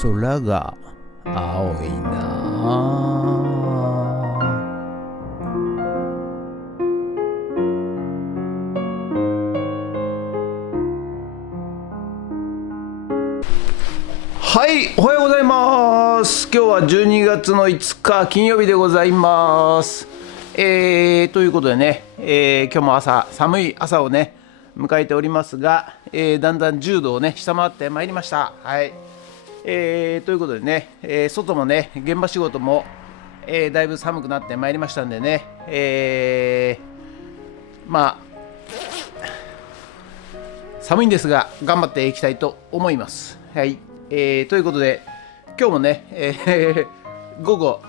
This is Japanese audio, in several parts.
空が青いな。はい、おはようございます。今日は12月の5日金曜日でございます。ということでね、今日も寒い朝をね迎えておりますが、だんだん10度をね下回ってまいりました。はい、ということでね、外もね現場仕事も、だいぶ寒くなってまいりましたんでね、寒いんですが頑張っていきたいと思います。はい、ということで今日もね、午後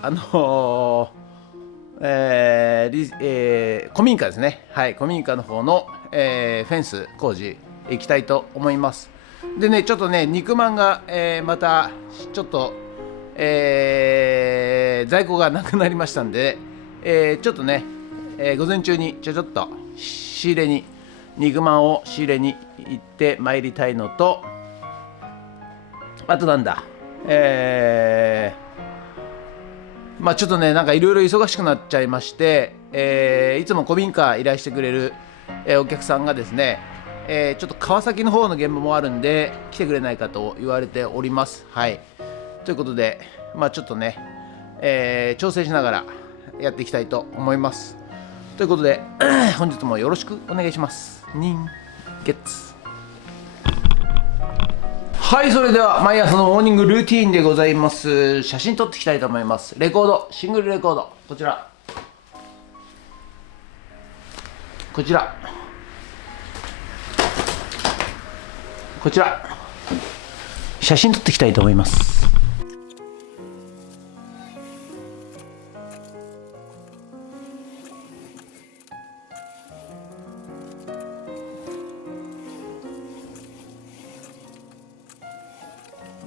古民家ですね。はい、古民家の方の、フェンス工事行きたいと思います。でね、ちょっとね肉まんが、またちょっと、在庫がなくなりましたんで、ちょっとね、午前中にちょっと肉まんを仕入れに行ってまいりたいのと、あとなんだ、ちょっとねなんかいろいろ忙しくなっちゃいまして、いつも古民家依頼してくれる、お客さんがですね、ちょっと川崎の方の現場もあるんで来てくれないかと言われております。はい、ということでちょっとね、調整しながらやっていきたいと思います。ということで本日もよろしくお願いします。人月。はい、それでは毎朝のモーニングルーティーンでございます。写真撮っていきたいと思います。レコード、シングルレコード、こちら写真撮っていきたいと思います。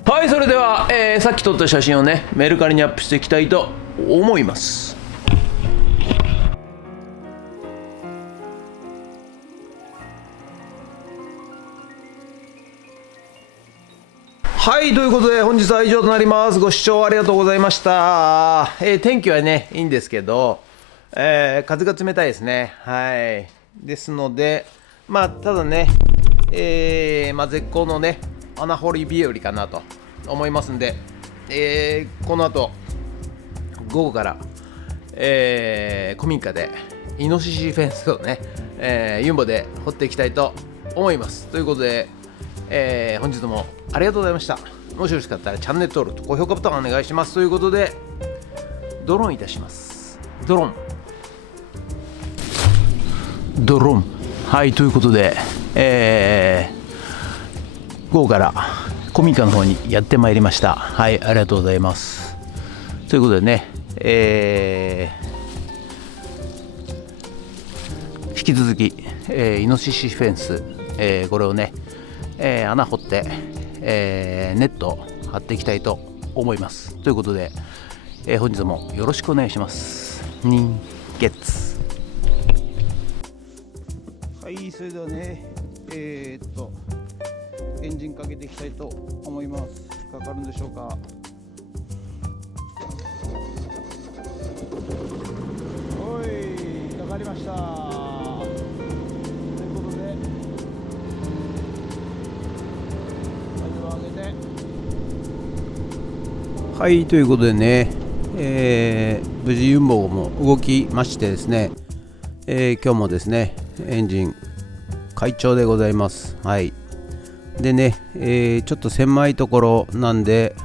はい、それでは、さっき撮った写真をねメルカリにアップしていきたいと思います。はい、ということで本日は以上となります。ご視聴ありがとうございました。天気はねいいんですけど、風が冷たいですね。はい、ですのでただね、絶好のね穴掘り日和かなと思いますんで、この後午後から、古民家でイノシシフェンスをね、ユンボで掘っていきたいと思います。ということで、本日もありがとうございました。もしよろしかったらチャンネル登録と高評価ボタンお願いします。ということでドローンいたします。ドローン。はい、ということで、午後から古民家の方にやってまいりました。はい、ありがとうございます。ということでね、引き続き、イノシシフェンス、これをね、穴掘って、ネットを張っていきたいと思います。ということで、本日もよろしくお願いします。人月。はい、それではねエンジンかけていきたいと思います。かかるんでしょうか。おい、かかりました。ということで上げて、はい、ということでね、無事ユンボも動きましてですね、今日もですねエンジン快調でございます。はい、でね、ちょっと狭いところなんで、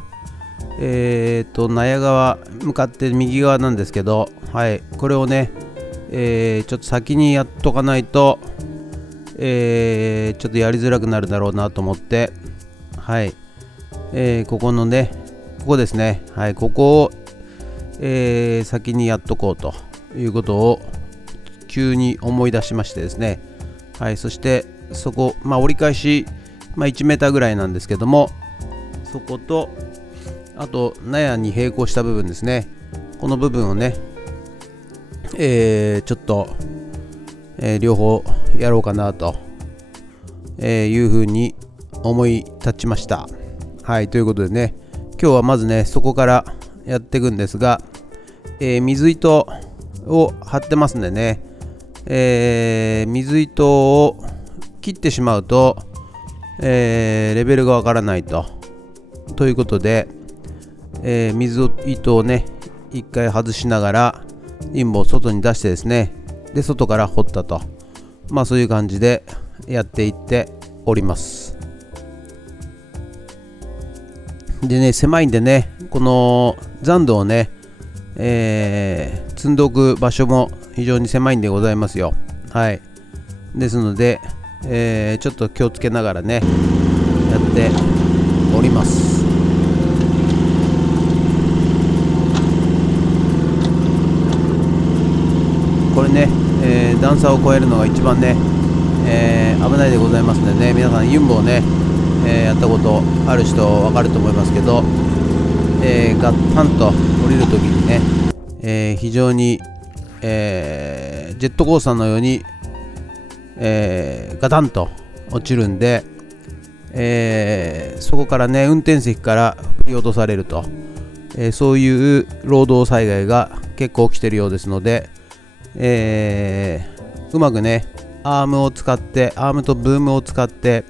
納屋側向かって右側なんですけど、はい、これをね、ちょっと先にやっとかないと、ちょっとやりづらくなるだろうなと思って、はい、ここですね、はい、ここを、先にやっとこうということを急に思い出しましてですね、はい、そしてそこ、折り返し1メーターぐらいなんですけども、そことあと納屋に並行した部分ですね、この部分をね、ちょっと、両方やろうかなと、いうふうに思い立ちました。はい、ということでね、今日はまずねそこからやっていくんですが、水糸を張ってますんでね、水糸を切ってしまうと、レベルがわからないということで、水糸をね一回外しながらインボを外に出してですね、で外から掘ったと、そういう感じでやっていっております。でね、狭いんでね、この残土をね、積んでおく場所も非常に狭いんでございますよ。はい。ですので、ちょっと気をつけながらね、やっております。これね、段差を越えるのが一番ね、危ないでございますのでね、皆さんユンボをね、やったことある人分かると思いますけど、ガッタンと降りるときにね、非常に、ジェットコースターのように、ガタンと落ちるんで、そこからね運転席から振り落とされると、そういう労働災害が結構起きているようですので、うまくねアームとブームを使って、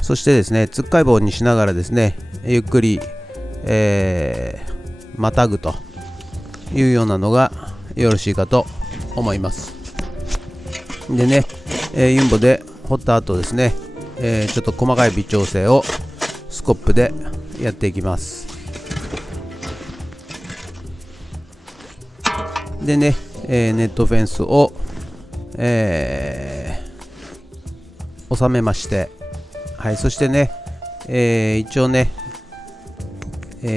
そしてですねつっかい棒にしながらですねゆっくり、またぐというようなのがよろしいかと思います。でね、ユンボで掘った後ですね、ちょっと細かい微調整をスコップでやっていきます。でね、ネットフェンスを、収めまして、はい、そしてね、一応ね、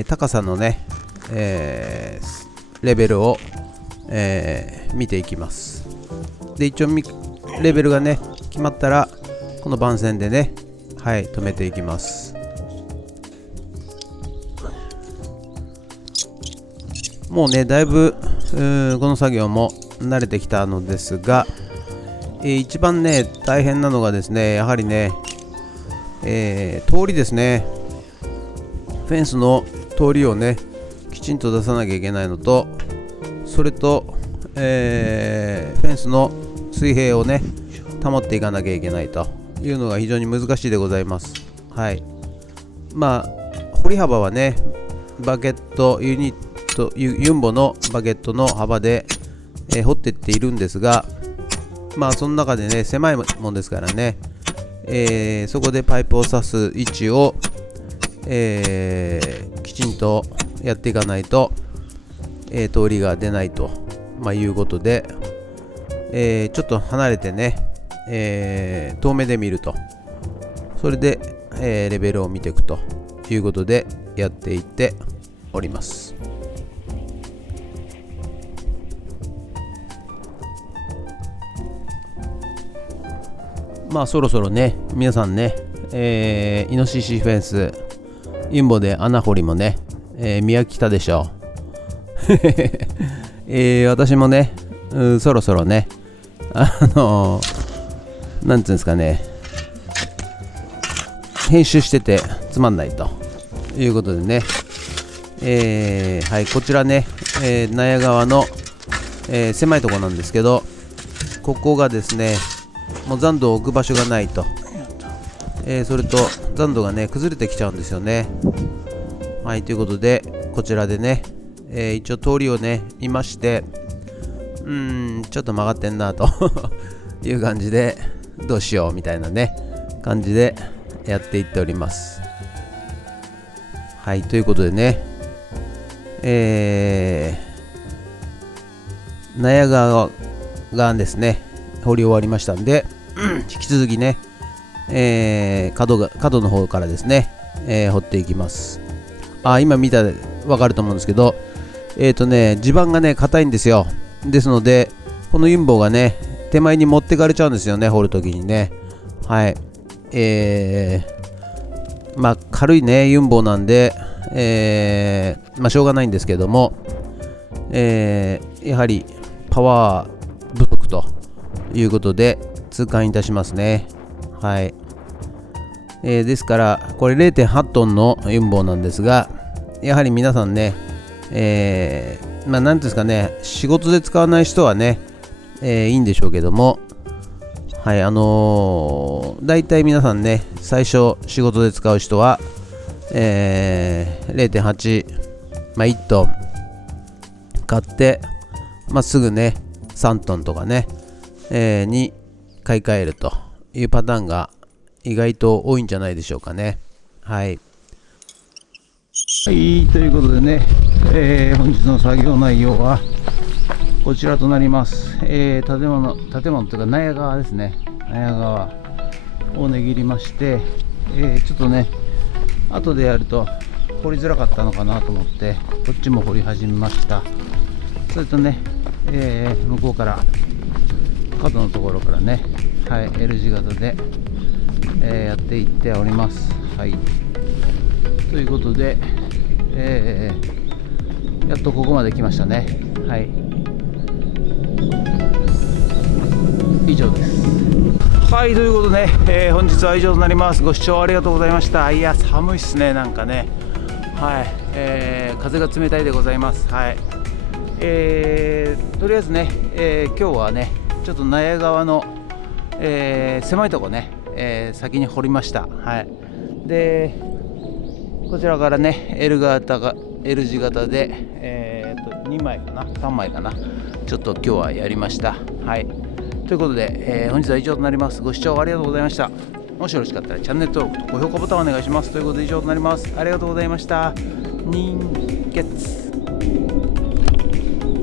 高さのね、レベルを、見ていきます。で一応レベルがね決まったらこの番線でね、はい、止めていきます。もうねだいぶこの作業も慣れてきたのですが、一番ね大変なのがですねやはりね、通りですね。フェンスの通りをねきちんと出さなきゃいけないのと、それと、フェンスの水平をね保っていかなきゃいけないというのが非常に難しいでございます。はい。掘り幅はねバケットユンボのバケットの幅で、掘っていっているんですが、その中でね狭いもんですからね、そこでパイプを刺す位置を、きちんとやっていかないと、通りが出ないと、いうことで、ちょっと離れてね、遠目で見ると、それで、レベルを見ていくということでやっていっております。そろそろね皆さんね、イノシシフェンスユンボで穴掘りもね、見飽きたでしょう、私もねそろそろねなんつうんですかね、編集しててつまんないということでね、はい、こちらね、納屋川の、狭いところなんですけど、ここがですねもう残土を置く場所がないと、それと残土がね崩れてきちゃうんですよね。はい、ということでこちらでね、一応通りをね見まして、ちょっと曲がってんなという感じでどうしようみたいなね感じでやっていっております。はい、ということでね、納屋川がですね掘り終わりましたんで引き続きね、角の方からですね、掘っていきます。今見たら分かると思うんですけど、地盤がね硬いんですよ。ですのでこのユンボがね手前に持ってかれちゃうんですよね、掘るときにね。はい、軽いねユンボなんで、しょうがないんですけども、やはりパワー不足ということで痛感いたしますね。はい、ですからこれ 0.8 トンのユンボなんですが、やはり皆さんね、なんていうんですかね、仕事で使わない人はね、いいんでしょうけども、はい、大体皆さんね、最初仕事で使う人は、0.8、1トン買って、すぐね、3トンとかね、に買い替えるというパターンが意外と多いんじゃないでしょうかね。はい。はい、ということでね、本日の作業内容はこちらとなります。建物というか納屋側ですね。納屋側をねぎりまして、ちょっとね、後でやると掘りづらかったのかなと思って、こっちも掘り始めました。それとね、向こうから角のところからね、はい、L 字型で、やっていっております。はい。ということで、やっとここまで来ましたね。はい。以上です。はい、ということで、本日は以上となります。ご視聴ありがとうございました。いや、寒いっすね、なんかね。はい、風が冷たいでございます。はい。とりあえずね、今日はね、ちょっと納屋側の、狭いとこね、先に掘りました。はい。で、こちらからね、L 字型で、2枚かな、3枚かな、ちょっと今日はやりました。はい。ということで、本日は以上となります。ご視聴ありがとうございました。もしよろしかったらチャンネル登録と高評価ボタンをお願いします。ということで以上となります。ありがとうございました。人月